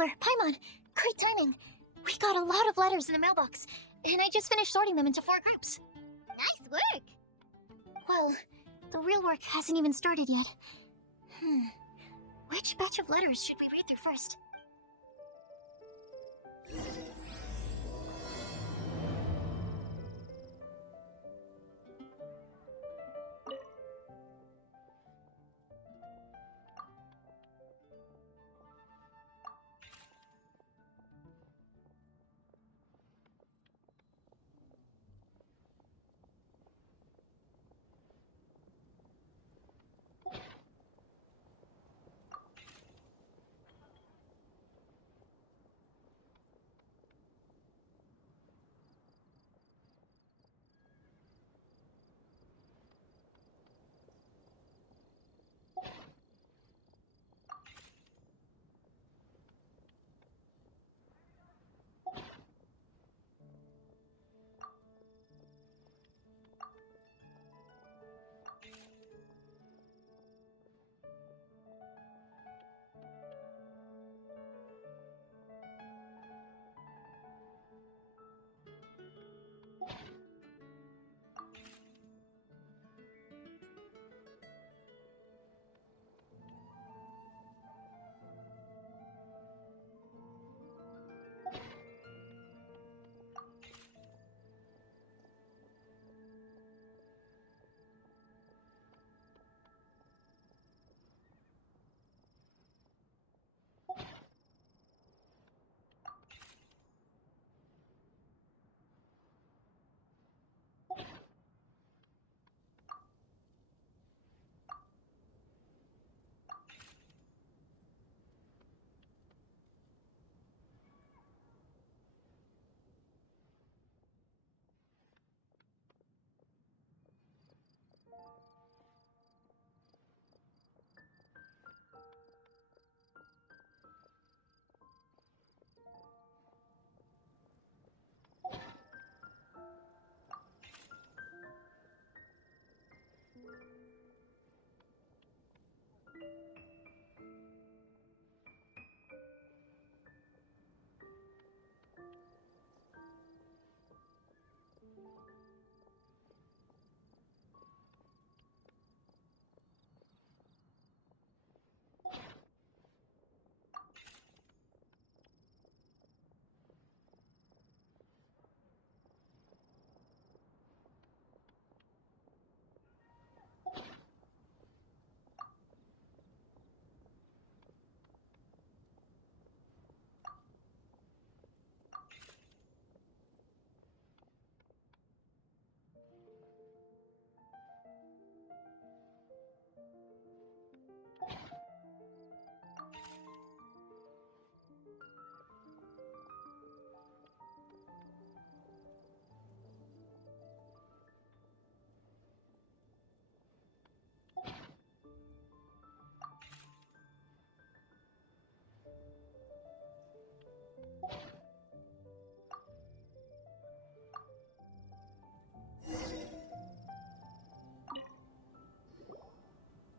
Flower, Paimon, great timing. We got a lot of letters in the mailbox, and I just finished sorting them into 4 groups. Nice work! Well, the real work hasn't even started yet. Which batch of letters should we read through first?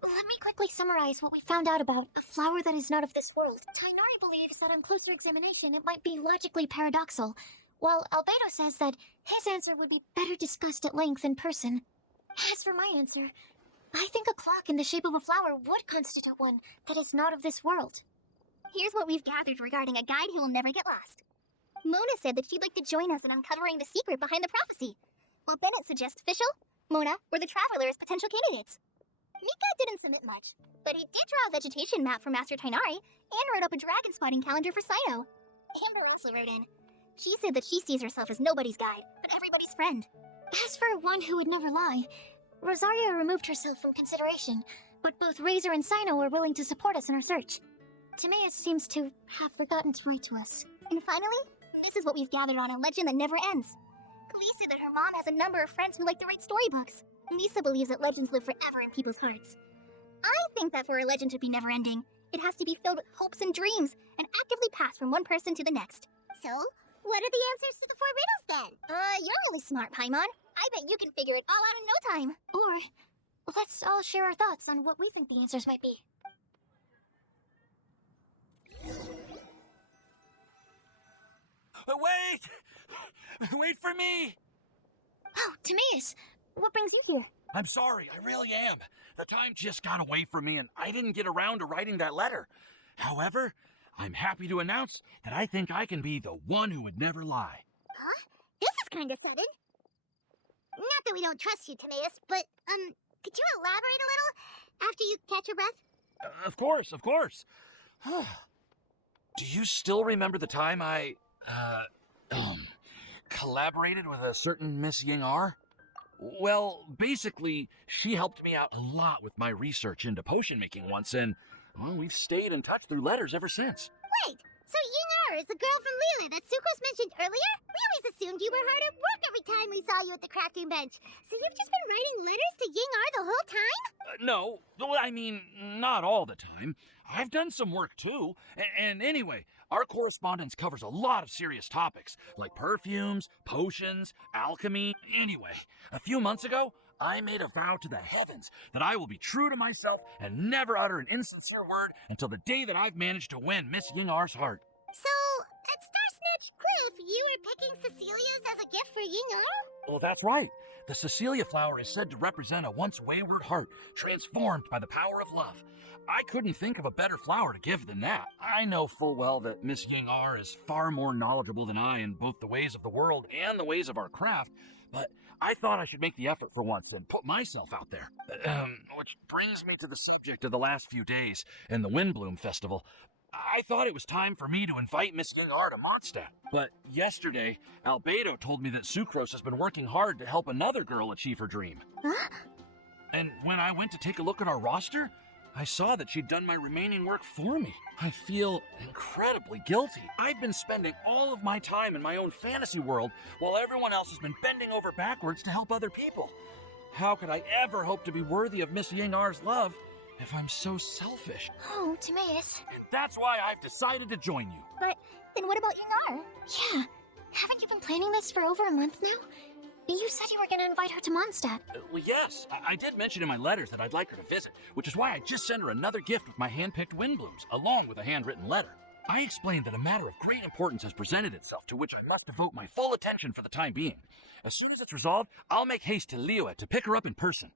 Let me quickly summarize what we found out about a flower that is not of this world. Tainari believes that on closer examination it might be logically paradoxal, while Albedo says that his answer would be better discussed at length in person. As for my answer, I think a clock in the shape of a flower would constitute one that is not of this world. Here's what we've gathered regarding a guide who will never get lost. Mona said that she'd like to join us in uncovering the secret behind the prophecy, while Bennett suggests Fischl, Mona, or the Traveler as potential candidates. Mika didn't submit much, but he did draw a vegetation map for Master Tainari and wrote up a dragon spotting calendar for Sino. Amber also wrote in. She said that she sees herself as nobody's guide, but everybody's friend. As for one who would never lie, Rosaria removed herself from consideration, but both Razor and Sino were willing to support us in our search. Timaeus seems to have forgotten to write to us. And finally, this is what we've gathered on a legend that never ends. Khalees said that her mom has a number of friends who like to write storybooks. Lisa believes that legends live forever in people's hearts. I think that for a legend to be never-ending, it has to be filled with hopes and dreams, and actively passed from one person to the next. So, what are the answers to the 4 riddles then? You're really smart, Paimon. I bet you can figure it all out in no time. Or, let's all share our thoughts on what we think the answers might be. Wait! Wait for me! Oh, Timaeus, what brings you here? I'm sorry, I really am. The time just got away from me and I didn't get around to writing that letter. However, I'm happy to announce that I think I can be the one who would never lie. Huh? This is kind of sudden. Not that we don't trust you, Timaeus, but, could you elaborate a little after you catch your breath? Of course, of course. Do you still remember the time I, collaborated with a certain Miss Ying R? Well, basically, she helped me out a lot with my research into potion making once, and, well, we've stayed in touch through letters ever since. Wait, so Ying is the girl from Lila that Sucrose mentioned earlier? We always assumed you were hard at work every time we saw you at the crafting bench. So you've just been writing letters to Ying the whole time? No, well, I mean, not all the time. I've done some work too. And anyway, our correspondence covers a lot of serious topics, like perfumes, potions, alchemy. Anyway, a few months ago, I made a vow to the heavens that I will be true to myself and never utter an insincere word until the day that I've managed to win Miss Ying R's heart. So, at Starsnatch Cliff, you were picking Cecilia's as a gift for Ying Well, that's right. The Cecilia flower is said to represent a once wayward heart, transformed by the power of love. I couldn't think of a better flower to give than that. I know full well that Miss Ying R is far more knowledgeable than I in both the ways of the world and the ways of our craft, but I thought I should make the effort for once and put myself out there. Which brings me to the subject of the last few days and the Windblume Festival. I thought it was time for me to invite Miss Ying R to Mondstadt. But yesterday, Albedo told me that Sucrose has been working hard to help another girl achieve her dream. Huh? And when I went to take a look at our roster, I saw that she'd done my remaining work for me. I feel incredibly guilty. I've been spending all of my time in my own fantasy world while everyone else has been bending over backwards to help other people. How could I ever hope to be worthy of Miss Ying R's love if I'm so selfish? Oh, Timaeus. And that's why I've decided to join you. But then what about Ying Yeah, haven't you been planning this for over a month now? You said you were going to invite her to Mondstadt. Well, yes, I did mention in my letters that I'd like her to visit, which is why I just sent her another gift with my hand-picked Windblooms, along with a handwritten letter. I explained that a matter of great importance has presented itself to which I must devote my full attention for the time being. As soon as it's resolved, I'll make haste to Liyue to pick her up in person.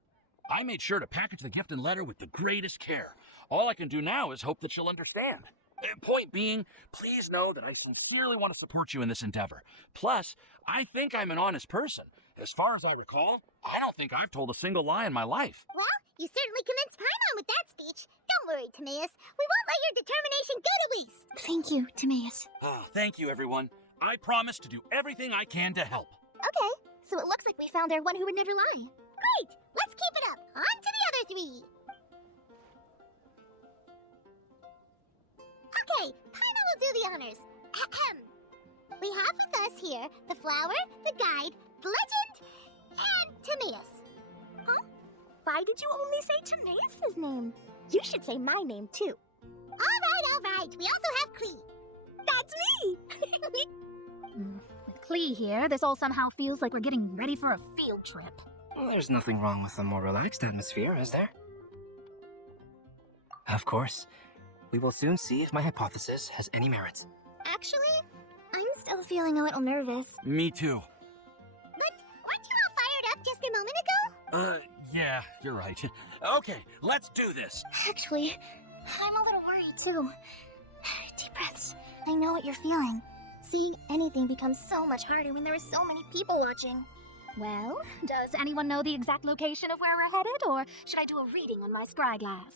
I made sure to package the gift and letter with the greatest care. All I can do now is hope that she'll understand. Point being, please know that I sincerely want to support you in this endeavor. Plus, I think I'm an honest person. As far as I recall, I don't think I've told a single lie in my life. Well, you certainly convinced Paimon with that speech. Don't worry, Timaeus. We won't let your determination go to waste. Thank you, Timaeus. Thank you, everyone. I promise to do everything I can to help. Okay, so it looks like we found our one who would never lie. Great! Let's keep it up. On to the other three. Okay, Paimon will do the honors. Ahem. We have with us here the flower, the guide, the legend, and Timaeus. Huh? Why did you only say Timaeus' name? You should say my name, too. All right. We also have Klee. That's me! With Klee here, this all somehow feels like we're getting ready for a field trip. Well, there's nothing wrong with a more relaxed atmosphere, is there? Of course. We will soon see if my hypothesis has any merits. Actually, I'm still feeling a little nervous. Me too. But weren't you all fired up just a moment ago? Yeah, you're right. Okay, let's do this. Actually, I'm a little worried too. Deep breaths. I know what you're feeling. Seeing anything becomes so much harder when there are so many people watching. Well, does anyone know the exact location of where we're headed, or should I do a reading on my scry glass?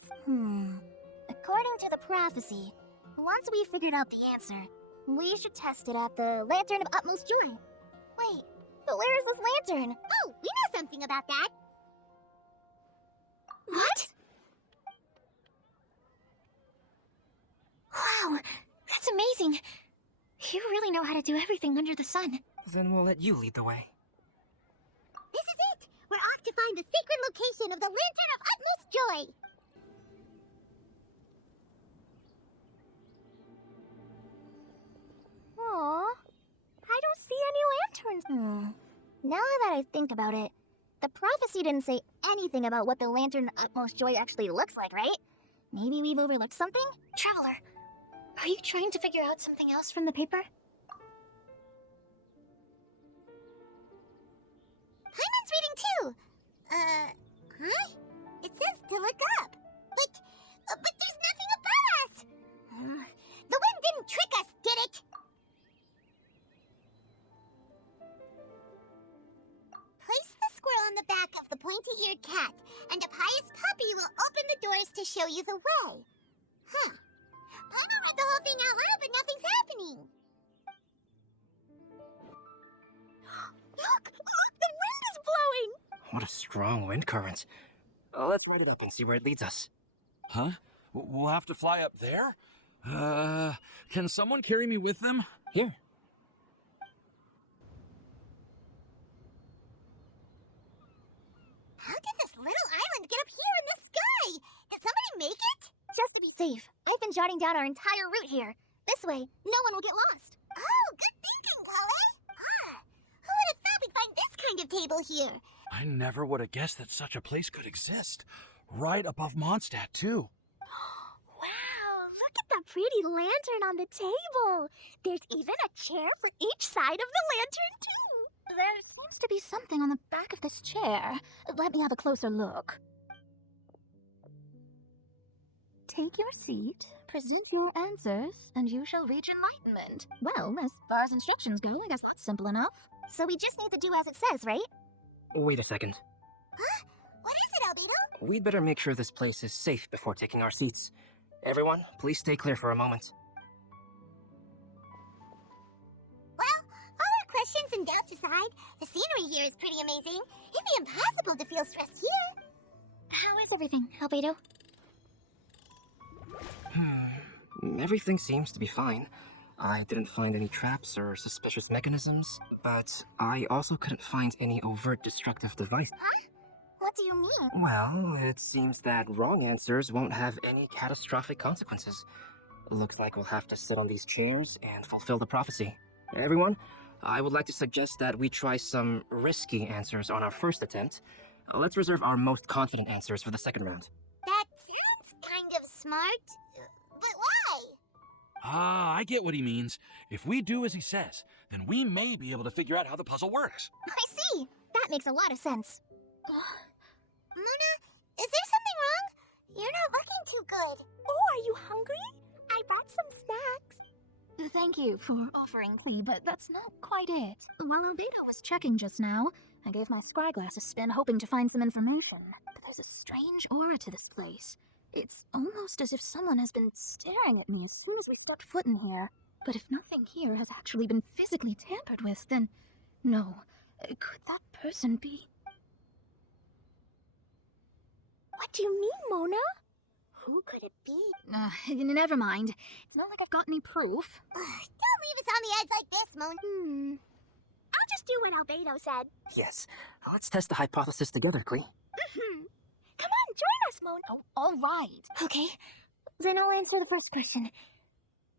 According to the prophecy, once we figured out the answer, we should test it at the Lantern of Utmost Joy. Wait, but where is this lantern? Oh, we know something about that. What? Wow, that's amazing. You really know how to do everything under the sun. Then we'll let you lead the way. This is it! We're off to find the sacred location of the Lantern of Utmost Joy! Aww, I don't see any lanterns. Now that I think about it, the prophecy didn't say anything about what the Lantern of Utmost Joy actually looks like, right? Maybe we've overlooked something? Traveler, are you trying to figure out something else from the paper? reading too. Huh? It says to look up. But there's nothing above us. The wind didn't trick us, did it? Place the squirrel on the back of the pointy-eared cat, and a pious puppy will open the doors to show you the way. Huh. Paimon read the whole thing out loud, but nothing's happening. Look! The wind is blowing! What a strong wind current. Let's write it up and see where it leads us. Huh? We'll have to fly up there? Can someone carry me with them? Here. How did this little island get up here in the sky? Did somebody make it? Just to be safe, I've been jotting down our entire route here. This way, no one will get lost. Oh, good thinking, Chloe. Who would have thought we'd find this kind of table here? I never would have guessed that such a place could exist. Right above Mondstadt, too. Wow, look at the pretty lantern on the table. There's even a chair for each side of the lantern, too. There seems to be something on the back of this chair. Let me have a closer look. Take your seat, present your answers, and you shall reach enlightenment. Well, as far as instructions go, I guess that's simple enough. So we just need to do as it says, right? Wait a second. Huh? What is it, Albedo? We'd better make sure this place is safe before taking our seats. Everyone, please stay clear for a moment. Well, all our questions and doubts aside, the scenery here is pretty amazing. It'd be impossible to feel stressed here. How is everything, Albedo? Everything seems to be fine. I didn't find any traps or suspicious mechanisms, but I also couldn't find any overt destructive device. What do you mean? Well, it seems that wrong answers won't have any catastrophic consequences. Looks like we'll have to sit on these chairs and fulfill the prophecy. Everyone, I would like to suggest that we try some risky answers on our first attempt. Let's reserve our most confident answers for the second round. That sounds kind of smart. But why? I get what he means. If we do as he says, then we may be able to figure out how the puzzle works. I see. That makes a lot of sense. Mona, is there something wrong? You're not looking too good. Oh, are you hungry? I brought some snacks. Thank you for offering, Clee, but that's not quite it. While Albedo was checking just now, I gave my scryglass a spin, hoping to find some information. But there's a strange aura to this place. It's almost as if someone has been staring at me as soon as we stepped foot in here. But if nothing here has actually been physically tampered with, then no. Could that person be? What do you mean, Mona? Who could it be? Never mind. It's not like I've got any proof. Don't leave us on the edge like this, Mona. I'll just do what Albedo said. Yes, let's test the hypothesis together, Clee. Come on, join us, Mona. Oh, all right. Okay, then I'll answer the first question.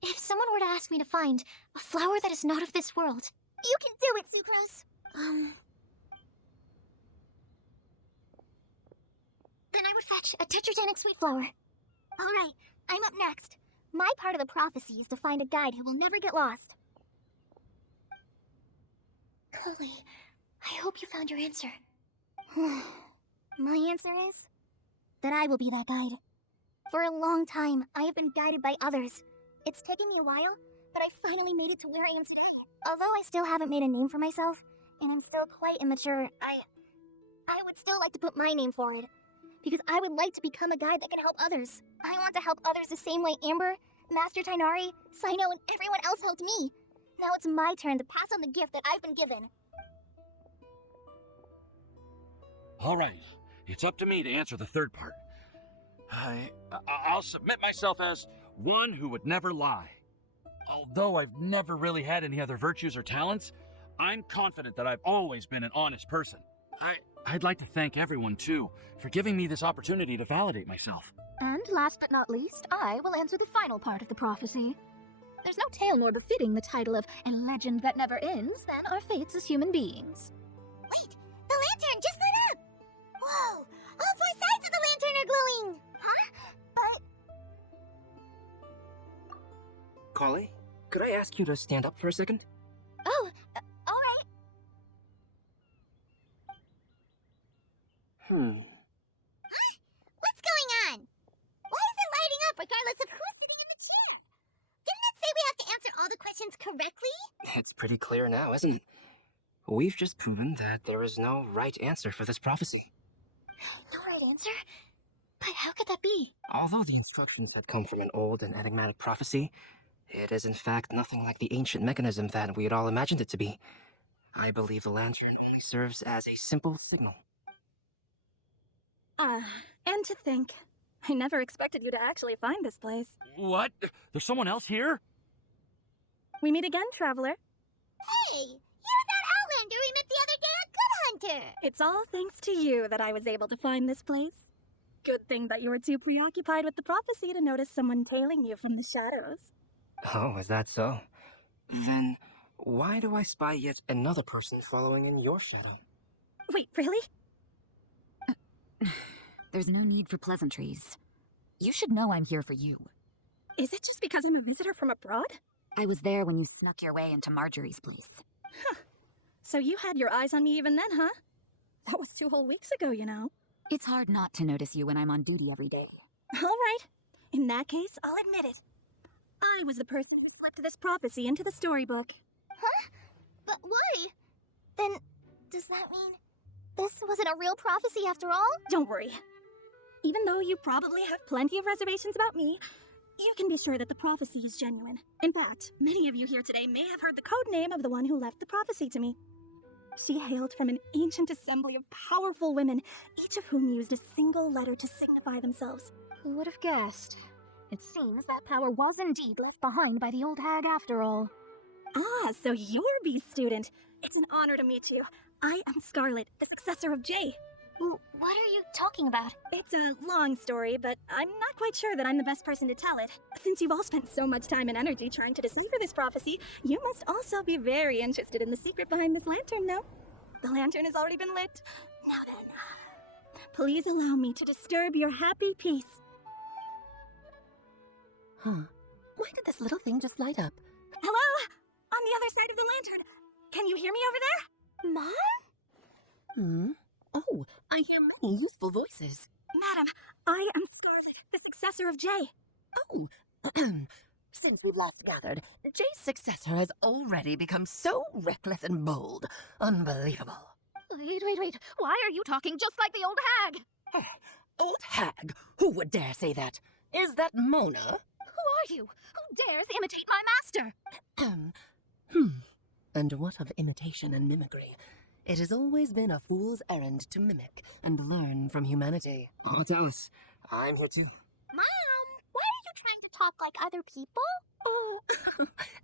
If someone were to ask me to find a flower that is not of this world... You can do it, Sucrose. Then I would fetch a tetragenic sweet flower. All right, I'm up next. My part of the prophecy is to find a guide who will never get lost. Chloe, I hope you found your answer. My answer is that I will be that guide. For a long time, I have been guided by others. It's taken me a while, but I finally made it to where I am today. Although I still haven't made a name for myself, and I'm still quite immature, I would still like to put my name forward. Because I would like to become a guide that can help others. I want to help others the same way Amber, Master Tainari, Sino, and everyone else helped me. Now it's my turn to pass on the gift that I've been given. All right, it's up to me to answer the third part. I'll submit myself as one who would never lie. Although I've never really had any other virtues or talents, I'm confident that I've always been an honest person. I'd like to thank everyone, too, for giving me this opportunity to validate myself. And last but not least, I will answer the final part of the prophecy. There's no tale more befitting the title of a legend that never ends than our fates as human beings. Wait, the lantern just lit up! Whoa, all 4 sides of the lantern are glowing! Huh? Collie, could I ask you to stand up for a second? Oh, all right. of who's sitting in the chair. Didn't it say we have to answer all the questions correctly? It's pretty clear now, isn't it? We've just proven that there is no right answer for this prophecy. No right answer? But how could that be? Although the instructions had come from an old and enigmatic prophecy, it is in fact nothing like the ancient mechanism that we had all imagined it to be. I believe the lantern only serves as a simple signal. And to think, I never expected you to actually find this place. What? There's someone else here? We meet again, traveler. Hey, you're that Outlander we met the other day at Good Hunter. It's all thanks to you that I was able to find this place. Good thing that you were too preoccupied with the prophecy to notice someone tailing you from the shadows. Oh, is that so? Then why do I spy yet another person following in your shadow? Wait, really? There's no need for pleasantries. You should know I'm here for you. Is it just because I'm a visitor from abroad? I was there when you snuck your way into Marjorie's place. So you had your eyes on me even then, huh? That was 2 whole weeks ago, you know. It's hard not to notice you when I'm on duty every day. All right. In that case, I'll admit it. I was the person who slipped this prophecy into the storybook. Huh? But why? Then, does that mean this wasn't a real prophecy after all? Don't worry. Even though you probably have plenty of reservations about me, you can be sure that the prophecy is genuine. In fact, many of you here today may have heard the code name of the one who left the prophecy to me. She hailed from an ancient assembly of powerful women, each of whom used a single letter to signify themselves. Who would have guessed? It seems that power was indeed left behind by the old hag after all. Ah, so you're B's student. It's an honor to meet you. I am Scarlet, the successor of Jay. What are you talking about? It's a long story, but I'm not quite sure that I'm the best person to tell it. Since you've all spent so much time and energy trying to decipher this prophecy, you must also be very interested in the secret behind this lantern, no? The lantern has already been lit. Now then, please allow me to disturb your happy peace. Huh. Why did this little thing just light up? Hello? On the other side of the lantern. Can you hear me over there? Mom? Oh, I hear many useful voices. Madam, I am Scarlet, the successor of Jay. Oh, since we've last gathered, Jay's successor has already become so reckless and bold. Unbelievable. Wait. Why are you talking just like the old hag? Old hag? Who would dare say that? Is that Mona? Who are you? Who dares imitate my master? And what of imitation and mimicry? It has always been a fool's errand to mimic and learn from humanity. Oh, it's Alice. I'm here too. Mom, why are you trying to talk like other people? Oh,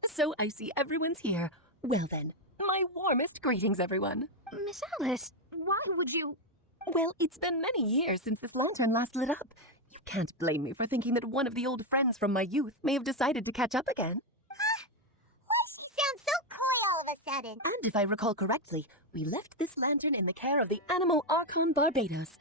so I see everyone's here. Well then, my warmest greetings, everyone. Miss Alice, why would you... Well, it's been many years since this lantern last lit up. You can't blame me for thinking that one of the old friends from my youth may have decided to catch up again. Why she sounds so coy all of a sudden? And if I recall correctly, we left this lantern in the care of the Animo Archon Barbados.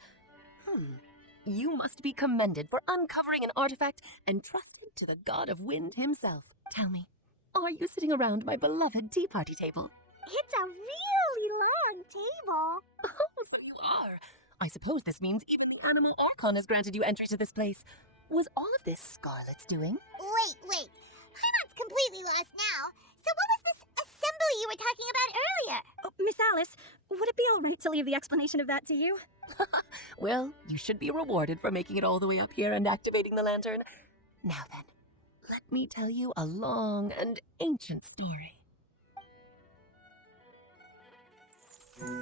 You must be commended for uncovering an artifact and trusting to the god of wind himself. Tell me, are you sitting around my beloved tea party table? It's a really long table. Oh, so you are. I suppose this means even the Animo Archon has granted you entry to this place. Was all of this Scarlet's doing? Wait. Paimon's completely lost now. So what was this assembly you were talking about earlier? Oh, Miss Alice, would it be all right to leave the explanation of that to you? Well, you should be rewarded for making it all the way up here and activating the lantern. Now then, let me tell you a long and ancient story.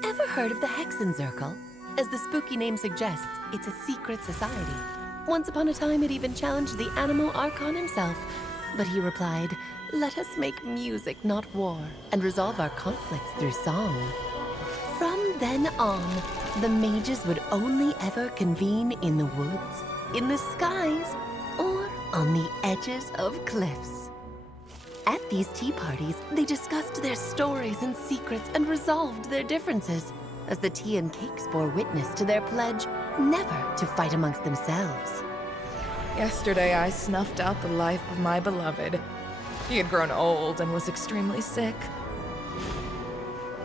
Ever heard of the Hexenzirkel? As the spooky name suggests, it's a secret society. Once upon a time, it even challenged the Animo Archon himself. But he replied, "Let us make music, not war, and resolve our conflicts through song." From then on, the mages would only ever convene in the woods, in the skies, or on the edges of cliffs. At these tea parties, they discussed their stories and secrets and resolved their differences, as the tea and cakes bore witness to their pledge never to fight amongst themselves. Yesterday, I snuffed out the life of my beloved. He had grown old and was extremely sick.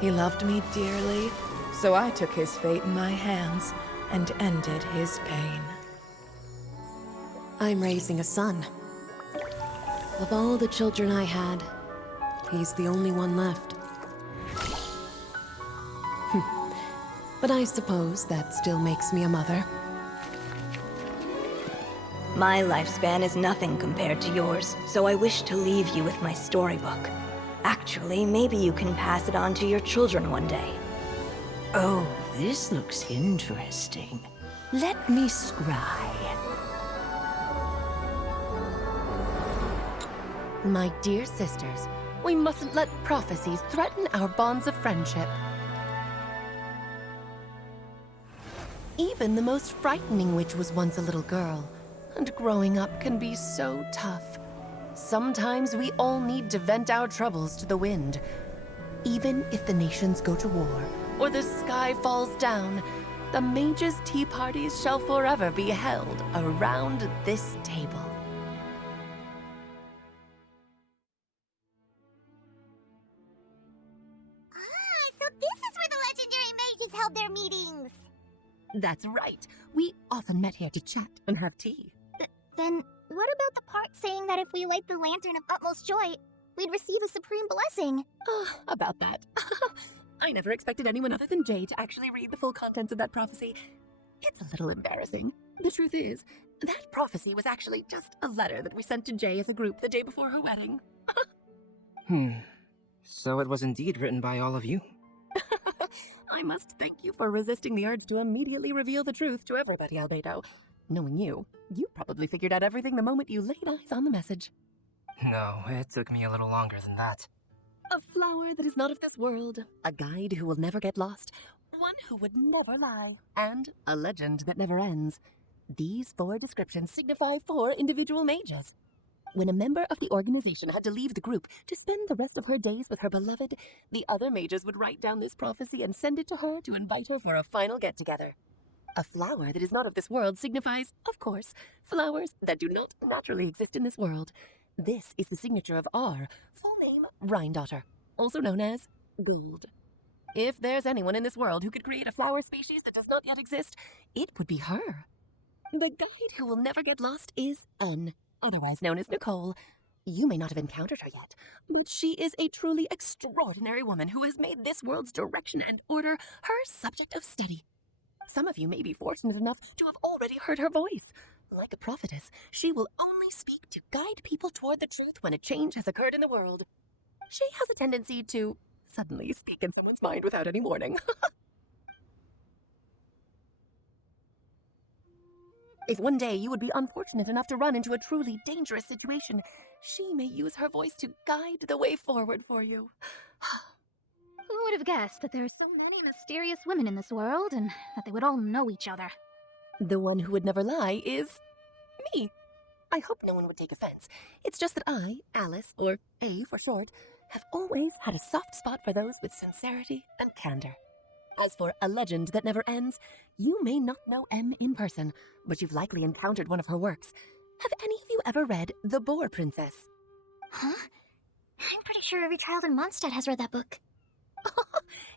He loved me dearly, so I took his fate in my hands and ended his pain. I'm raising a son, Of all the children I had, he's the only one left. But I suppose that still makes me a mother. My lifespan is nothing compared to yours, so I wish to leave you with my storybook. Actually, maybe you can pass it on to your children one day. Oh, this looks interesting. Let me scry. My dear sisters, we mustn't let prophecies threaten our bonds of friendship. Even the most frightening witch was once a little girl, and growing up can be so tough. Sometimes we all need to vent our troubles to the wind. Even if the nations go to war, or the sky falls down, the mages' tea parties shall forever be held around this table. So this is where the legendary mages held their meetings. That's right. We often met here to chat and have tea. Then what about the part saying that if we light the lantern of utmost joy, we'd receive a supreme blessing? About that. I never expected anyone other than Jay to actually read the full contents of that prophecy. It's a little embarrassing. The truth is, that prophecy was actually just a letter that we sent to Jay as a group the day before her wedding. So it was indeed written by all of you. I must thank you for resisting the urge to immediately reveal the truth to everybody, Albedo. Knowing you probably figured out everything the moment you laid eyes on the message. No, it took me a little longer than that. A flower that is not of this world, a guide who will never get lost, one who would never lie, and a legend that never ends. These 4 descriptions signify 4 individual mages. When a member of the organization had to leave the group to spend the rest of her days with her beloved, the other mages would write down this prophecy and send it to her to invite her for a final get-together. A flower that is not of this world signifies, of course, flowers that do not naturally exist in this world. This is the signature of our full name, Rhindaughter, also known as Gold. If there's anyone in this world who could create a flower species that does not yet exist, it would be her. The guide who will never get lost is Un, otherwise known as Nicole. You may not have encountered her yet, but she is a truly extraordinary woman who has made this world's direction and order her subject of study. Some of you may be fortunate enough to have already heard her voice. Like a prophetess, she will only speak to guide people toward the truth when a change has occurred in the world. She has a tendency to suddenly speak in someone's mind without any warning. If one day you would be unfortunate enough to run into a truly dangerous situation, she may use her voice to guide the way forward for you. Who would have guessed that there are so many mysterious women in this world, and that they would all know each other? The one who would never lie is me. I hope no one would take offense. It's just that I, Alice, or A for short, have always had a soft spot for those with sincerity and candor. As for a legend that never ends, you may not know M in person, but you've likely encountered one of her works. Have any of you ever read The Boar Princess? Huh? I'm pretty sure every child in Mondstadt has read that book.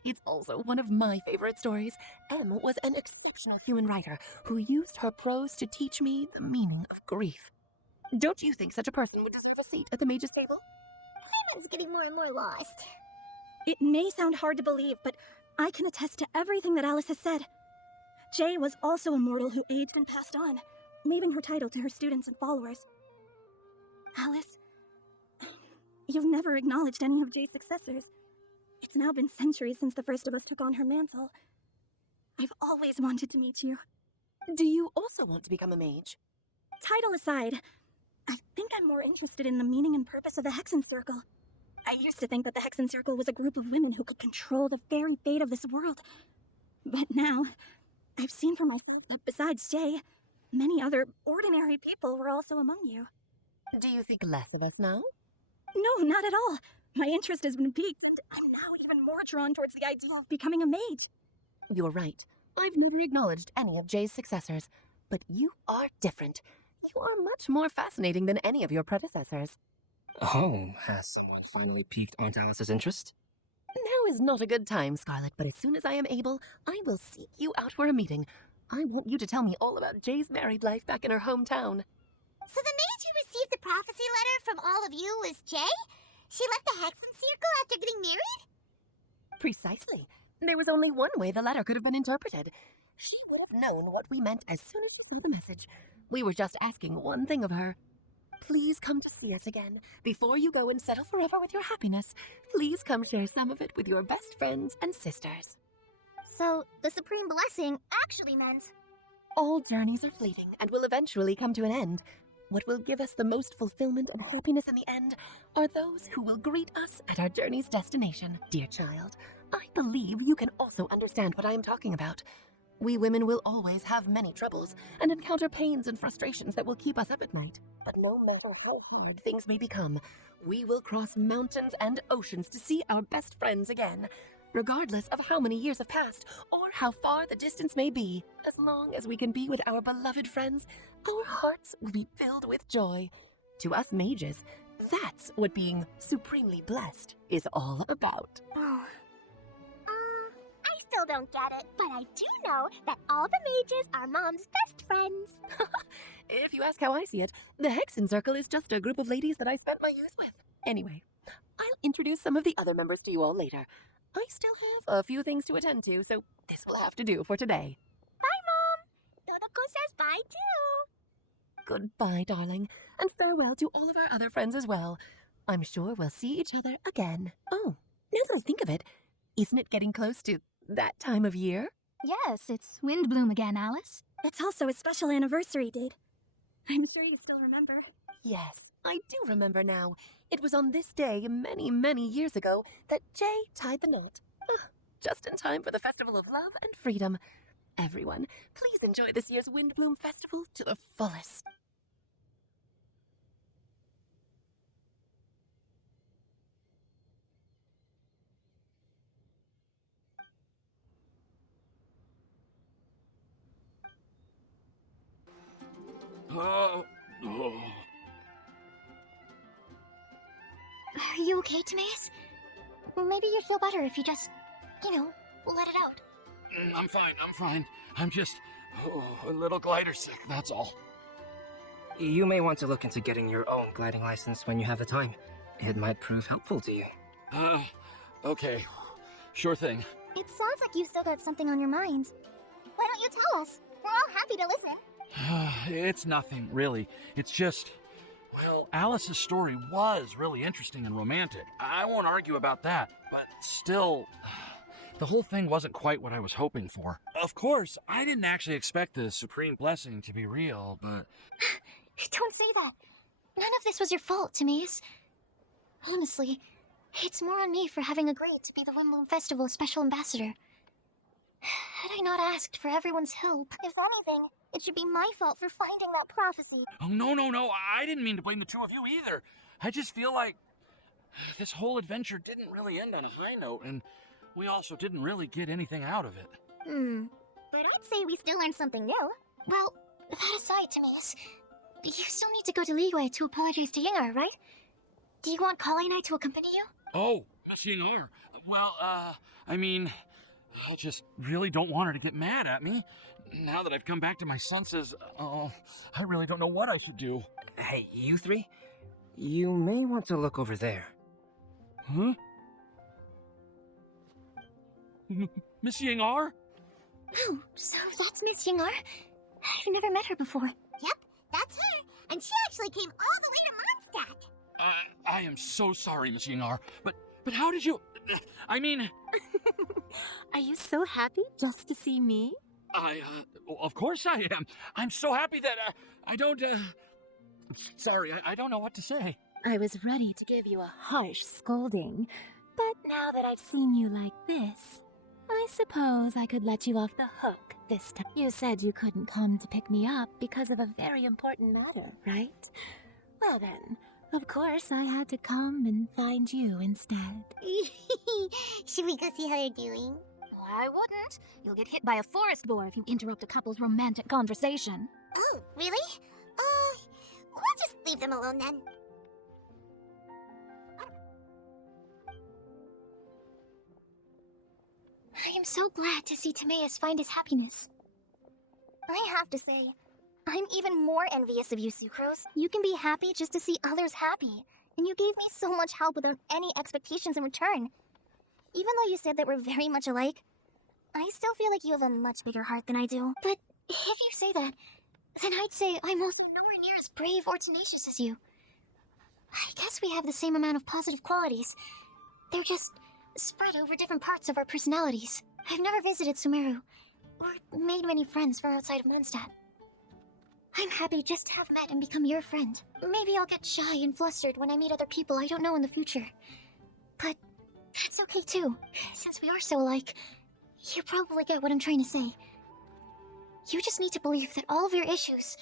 It's also one of my favorite stories. M was an exceptional human writer who used her prose to teach me the meaning of grief. Don't you think such a person would deserve a seat at the mage's table? It's getting more and more lost. It may sound hard to believe, but I can attest to everything that Alice has said. Jay was also a mortal who aged and passed on, leaving her title to her students and followers. Alice, you've never acknowledged any of Jay's successors. It's now been centuries since the first of us took on her mantle. I've always wanted to meet you. Do you also want to become a mage? Title aside, I think I'm more interested in the meaning and purpose of the Hexen Circle. I used to think that the Hexen Circle was a group of women who could control the very fate of this world. But now, I've seen for myself that besides Jay, many other ordinary people were also among you. Do you think less of us now? No, not at all. My interest has been piqued. I'm now even more drawn towards the idea of becoming a mage. You're right. I've never acknowledged any of Jay's successors, but you are different. You are much more fascinating than any of your predecessors. Oh, has someone finally piqued Aunt Alice's interest? Now is not a good time, Scarlet, but as soon as I am able, I will seek you out for a meeting. I want you to tell me all about Jay's married life back in her hometown. So the mage received the prophecy letter from all of you was Jay? She left the Hexen Circle after getting married? Precisely. There was only one way the letter could have been interpreted. She would have known what we meant as soon as she saw the message. We were just asking one thing of her. Please come to see us again. Before you go and settle forever with your happiness, please come share some of it with your best friends and sisters. So, the Supreme Blessing actually meant... All journeys are fleeting and will eventually come to an end. What will give us the most fulfillment and happiness in the end are those who will greet us at our journey's destination. Dear child, I believe you can also understand what I am talking about. We women will always have many troubles and encounter pains and frustrations that will keep us up at night. But no matter how hard things may become, we will cross mountains and oceans to see our best friends again. Regardless of how many years have passed or how far the distance may be, as long as we can be with our beloved friends, our hearts will be filled with joy. To us mages, that's what being supremely blessed is all about. I still don't get it, but I do know that all the mages are Mom's best friends. If you ask how I see it, the Hexen Circle is just a group of ladies that I spent my youth with. Anyway, I'll introduce some of the other members to you all later. I still have a few things to attend to, so this will have to do for today. Bye, Mom! Todoko says bye, too. Goodbye, darling, and farewell to all of our other friends as well. I'm sure we'll see each other again. Oh, now that I think of it, isn't it getting close to that time of year? Yes, it's Windblume again, Alice. It's also a special anniversary date. I'm sure you still remember. Yes, I do remember now. It was on this day many, many years ago that Jay tied the knot. Just in time for the Festival of Love and Freedom. Everyone, please enjoy this year's Windblume Festival to the fullest. Oh. Are you okay, Timaeus? Maybe you'd feel better if you just, let it out. I'm fine. I'm just a little glider sick, that's all. You may want to look into getting your own gliding license when you have the time. It might prove helpful to you. Okay. Sure thing. It sounds like you've still got something on your mind. Why don't you tell us? We're all happy to listen. It's nothing, really. It's just... Well, Alice's story was really interesting and romantic. I won't argue about that, but still... The whole thing wasn't quite what I was hoping for. Of course, I didn't actually expect the Supreme Blessing to be real, but... Don't say that. None of this was your fault, Timaeus. Honestly, it's more on me for having agreed to be the Windblume Festival Special Ambassador. Had I not asked for everyone's help... If anything, it should be my fault for finding that prophecy. Oh, no. I didn't mean to blame the two of you either. I just feel like this whole adventure didn't really end on a high note, and we also didn't really get anything out of it. But I'd say we still learned something new. Well, that aside, Timaeus, you still need to go to Liyue to apologize to Yingar, right? Do you want Kali and I to accompany you? Oh, Miss Yingar. Well, I just really don't want her to get mad at me. Now that I've come back to my senses, I really don't know what I should do. Hey, you three? You may want to look over there. Huh? Miss Yingar? Oh, so that's Miss Yingar? I've never met her before. Yep, that's her. And she actually came all the way to Mondstadt. I am so sorry, Miss Yingar, but how did you... Are you so happy just to see me? Of course I am. I'm so happy that, I don't, Sorry, I don't know what to say. I was ready to give you a harsh scolding, but now that I've seen you like this, I suppose I could let you off the hook this time. You said you couldn't come to pick me up because of a very important matter, right? Well then, of course I had to come and find you instead. Should we go see how they're doing? I wouldn't. You'll get hit by a forest boar if you interrupt a couple's romantic conversation. Oh, really? We'll just leave them alone then. I am so glad to see Timaeus find his happiness. I have to say, I'm even more envious of you, Sucrose. You can be happy just to see others happy. And you gave me so much help without any expectations in return. Even though you said that we're very much alike, I still feel like you have a much bigger heart than I do. But if you say that, then I'd say I'm also nowhere near as brave or tenacious as you. I guess we have the same amount of positive qualities. They're just spread over different parts of our personalities. I've never visited Sumeru, or made many friends from outside of Mondstadt. I'm happy just to have met and become your friend. Maybe I'll get shy and flustered when I meet other people I don't know in the future. But that's okay too. Since we are so alike, you probably get what I'm trying to say. You just need to believe that all of your issues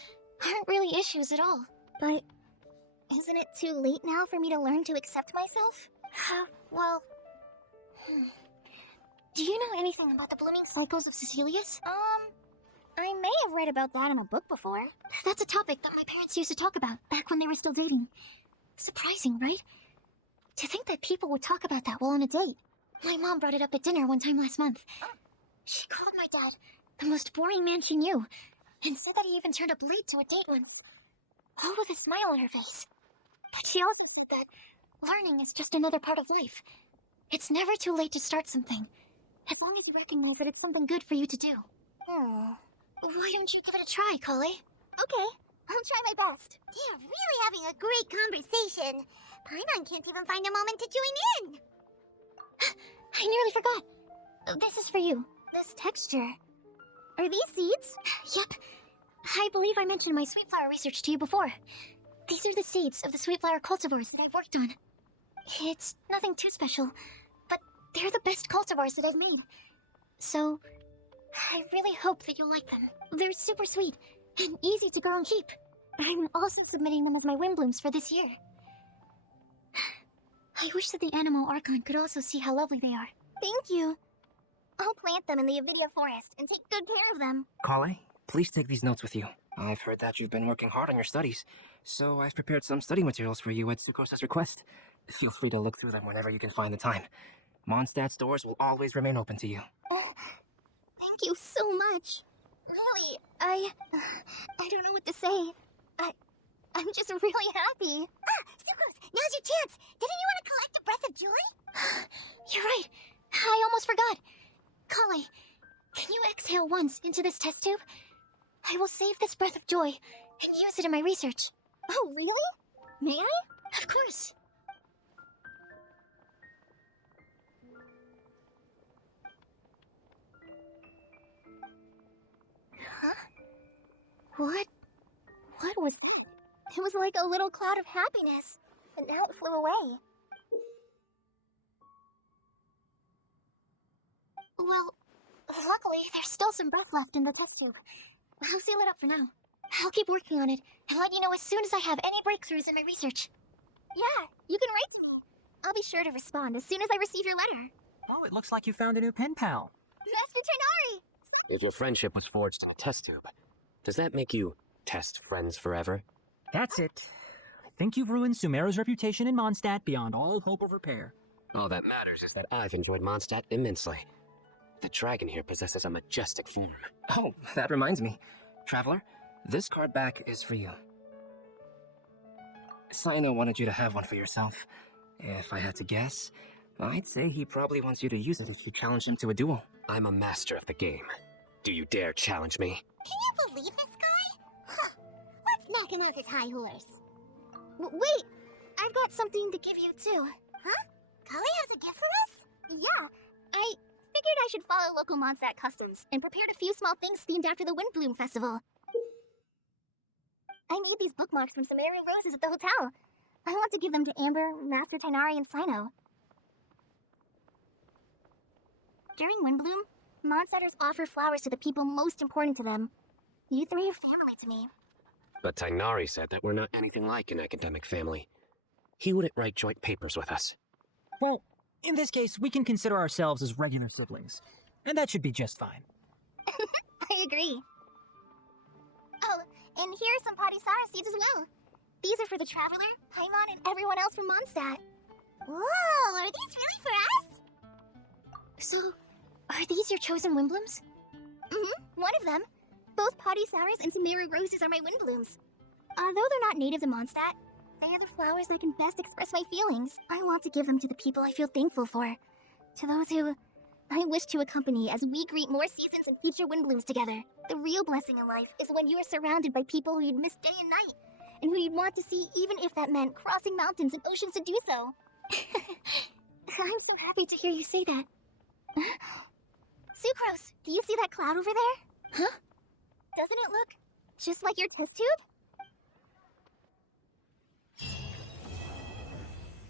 aren't really issues at all. But isn't it too late now for me to learn to accept myself? Well... Do you know anything about the blooming cycles of Cecilius? I may have read about that in a book before. That's a topic that my parents used to talk about back when they were still dating. Surprising, right? To think that people would talk about that while on a date. My mom brought it up at dinner one time last month. She called my dad the most boring man she knew, and said that he even turned up late to a date once, all with a smile on her face. But she also said that learning is just another part of life. It's never too late to start something, as long as you recognize that it's something good for you to do. Why don't you give it a try, Kale? Okay, I'll try my best. They're really having a great conversation. Paimon can't even find a moment to join in. I nearly forgot. This is for you. This texture. Are these seeds? Yep. I believe I mentioned my sweet flower research to you before. These are the seeds of the sweet flower cultivars that I've worked on. It's nothing too special, but they're the best cultivars that I've made. So, I really hope that you'll like them. They're super sweet and easy to grow and keep. I'm also submitting them as my Windblooms for this year. I wish that the Animal Archon could also see how lovely they are. Thank you. I'll plant them in the Avidia forest and take good care of them. Kale, please take these notes with you. I've heard that you've been working hard on your studies, so I've prepared some study materials for you at Sucrose's request. Feel free to look through them whenever you can find the time. Mondstadt's doors will always remain open to you. Oh, thank you so much. Really, I don't know what to say. I'm just really happy. Sucrose, now's your chance. Didn't you want to collect a breath of joy? You're right. I almost forgot. Kale, can you exhale once into this test tube? I will save this breath of joy and use it in my research. Oh, really? May I? Of course. Huh? What was that? It was like a little cloud of happiness, and now it flew away. Well, luckily, there's still some breath left in the test tube. I'll seal it up for now. I'll keep working on it, and let you know as soon as I have any breakthroughs in my research. Yeah, you can write to me. I'll be sure to respond as soon as I receive your letter. Oh, it looks like you found a new pen pal. Master Tighnari! If your friendship was forged in a test tube, does that make you test friends forever? That's it. I think you've ruined Sumeru's reputation in Mondstadt beyond all hope of repair. All that matters is that I've enjoyed Mondstadt immensely. The dragon here possesses a majestic form. Oh, that reminds me. Traveler, this card back is for you. Saino wanted you to have one for yourself. If I had to guess, I'd say he probably wants you to use it if you challenge him to a duel. I'm a master of the game. Do you dare challenge me? Can you believe this guy? Huh. Let's knock him off his high horse. Wait! I've got something to give you, too. Huh? Kale has a gift for us? Yeah. I figured I should follow local Mondstadt customs and prepared a few small things themed after the Windblume festival. I made these bookmarks from some airy roses at the hotel. I want to give them to Amber, Master Tighnari, and Saino. During Windblume, Mondstadters offer flowers to the people most important to them. You three are family to me. But Tighnari said that we're not anything like an academic family. He wouldn't write joint papers with us. Well, in this case, we can consider ourselves as regular siblings, and that should be just fine. I agree. Oh, and here are some Padisara seeds as well. These are for the Traveler, Paimon, and everyone else from Mondstadt. Whoa, are these really for us? So, are these your chosen Windblooms? Mm-hmm, one of them. Both Potty Sours and Sumeru Roses are my Windblooms. Although they're not native to Mondstadt, they are the flowers that can best express my feelings. I want to give them to the people I feel thankful for. To those who I wish to accompany as we greet more seasons and future Windblooms together. The real blessing in life is when you are surrounded by people who you'd miss day and night, and who you'd want to see even if that meant crossing mountains and oceans to do so. I'm so happy to hear you say that. Sucrose, do you see that cloud over there? Huh? Doesn't it look just like your test tube?